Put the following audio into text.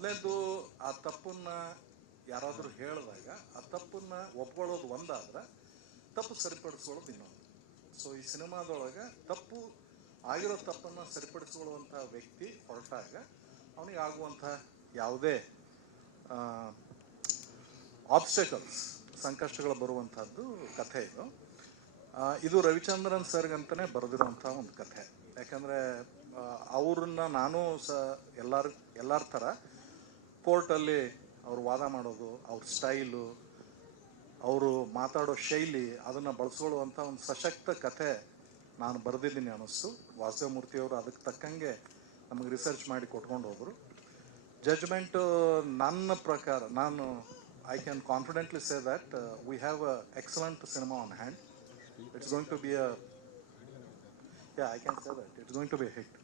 ಮೊದಲನೇದು ಆ ತಪ್ಪನ್ನ ಯಾರಾದರೂ ಹೇಳಿದಾಗ ಆ ತಪ್ಪನ್ನ ಒಪ್ಕೊಳ್ಳೋದು ಒಂದಾದ್ರೆ ತಪ್ಪು ಸರಿಪಡಿಸ್ಕೊಳ್ಳೋದು ಇನ್ನೊಂದು. ಸೊ ಈ ಸಿನಿಮಾದೊಳಗೆ ಆಗಿರೋ ತಪ್ಪನ್ನು ಸರಿಪಡಿಸ್ಕೊಳ್ಳುವಂಥ ವ್ಯಕ್ತಿ ಹೊರಟಾಗ ಅವನಿಗೆ ಆಗುವಂಥ ಯಾವುದೇ ಆಬ್ಸ್ಟಕಲ್ಸ್, ಸಂಕಷ್ಟಗಳು ಬರುವಂಥದ್ದು ಕಥೆ ಇದು. ಇದು ರವಿಚಂದ್ರನ್ ಸರ್ಗಂತಲೇ ಬರೆದಿರೋಂಥ ಒಂದು ಕಥೆ. ಯಾಕಂದರೆ ಅವ್ರನ್ನ ನಾನು ಎಲ್ಲರ ಥರ ಕೋರ್ಟಲ್ಲಿ ಅವ್ರು ವಾದ ಮಾಡೋದು, ಅವ್ರ ಸ್ಟೈಲು, ಅವರು ಮಾತಾಡೋ ಶೈಲಿ, ಅದನ್ನು ಬಳಸ್ಕೊಳ್ಳುವಂಥ ಒಂದು ಸಶಕ್ತ ಕಥೆ ನಾನು ಬರೆದಿದ್ದೀನಿ ಅನ್ನಿಸ್ತು. ವಾಸುದೇವಮೂರ್ತಿಯವರು ಅದಕ್ಕೆ ತಕ್ಕಂಗೆ ನಮಗೆ ರಿಸರ್ಚ್ ಮಾಡಿ ಕೊಟ್ಕೊಂಡು ಹೋದರು. ಜಡ್ಜ್ಮೆಂಟು ನನ್ನ ಪ್ರಕಾರ I can confidently say that we have an excellent cinema on hand. It's going to be I can say that it's going to be a hit.